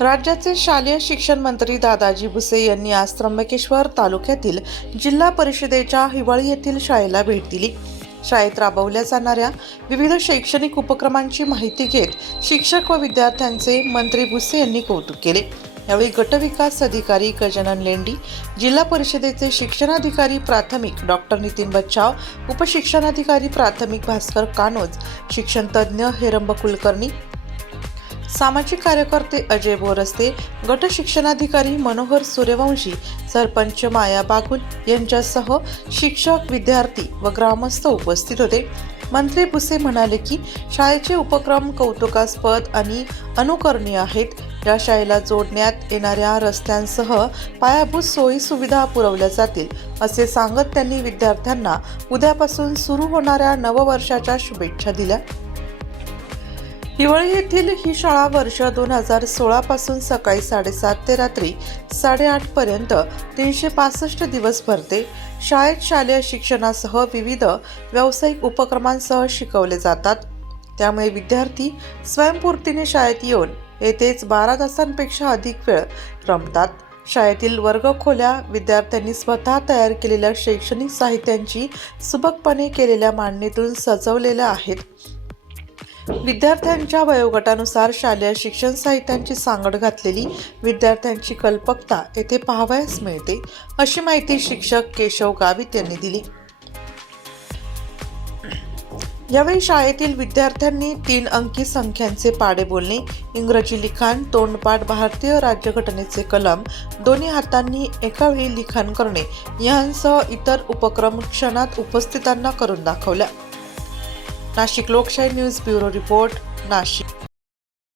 राज्याचे शालेय शिक्षण मंत्री दादाजी भुसे यांनी आज त्र्यंबकेश्वर तालुक्यातील जिल्हा परिषदेच्या हिवळी येथील शाळेला भेट दिली। शाळेत राबवल्या जाणाऱ्या विविध शैक्षणिक उपक्रमांची माहिती घेत शिक्षक व विद्यार्थ्यांचे मंत्री भुसे यांनी कौतुक केले। यावेळी गटविकास अधिकारी गजानन लेंडी, जिल्हा परिषदेचे शिक्षणाधिकारी प्राथमिक डॉक्टर नितीन बच्चाव, उपशिक्षणाधिकारी प्राथमिक भास्कर कानोज, शिक्षण तज्ञ हेरंब कुलकर्णी, सामाजिक कार्यकर्ते अजय बोरस्ते, गट शिक्षणाधिकारी मनोहर सूर्यवंशी, सरपंच माया बागुल यांच्यासह शिक्षक, विद्यार्थी व ग्रामस्थ उपस्थित होते। मंत्री भुसे म्हणाले की शाळेचे उपक्रम कौतुकास्पद आणि अनुकरणीय आहेत। या शाळेला जोडण्यात येणाऱ्या रस्त्यांसह पायाभूत सोयी सुविधा पुरवल्या जातील असे सांगत त्यांनी विद्यार्थ्यांना उद्यापासून सुरू होणाऱ्या नववर्षाच्या शुभेच्छा दिल्या। हिवळी येथील ही शाळा वर्ष 2016 पासून सकाळी 7:30 ते रात्री 8:30 पर्यंत 365 दिवस भरते। शाळेत शालेय शिक्षणासह विविध व्यावसायिक उपक्रमांसह शिकवले जातात। त्यामुळे विद्यार्थी स्वयंस्फूर्तीने शाळेत येऊन येथेच 12 तासांपेक्षा अधिक वेळ रमतात। शाळेतील वर्गखोल्या विद्यार्थ्यांनी स्वतः तयार केलेल्या शैक्षणिक साहित्यांची सुबकपणे केलेल्या मांडणीतून सजवलेल्या आहेत। विद्यार्थ्यांच्या वयोगटानुसार शालेय शिक्षण साहित्यांची सांगड घातलेली विद्यार्थ्यांची कल्पकता येथे पाहावयास मिळते, अशी माहिती शिक्षक केशव गावित यांनी दिली। यावेळी शाळेतील विद्यार्थ्यांनी 3 अंकी संख्यांचे पाढे बोलणे, इंग्रजी लिखाण, तोंडपाठ, भारतीय राज्यघटनेचे कलम दोन्ही हातांनी एका वेळी लिखाण करणे यांसह इतर उपक्रम क्षणात उपस्थितांना करून दाखवल्या। नाशिक लोकशाही न्यूज ब्युरो रिपोर्ट, नाशिक।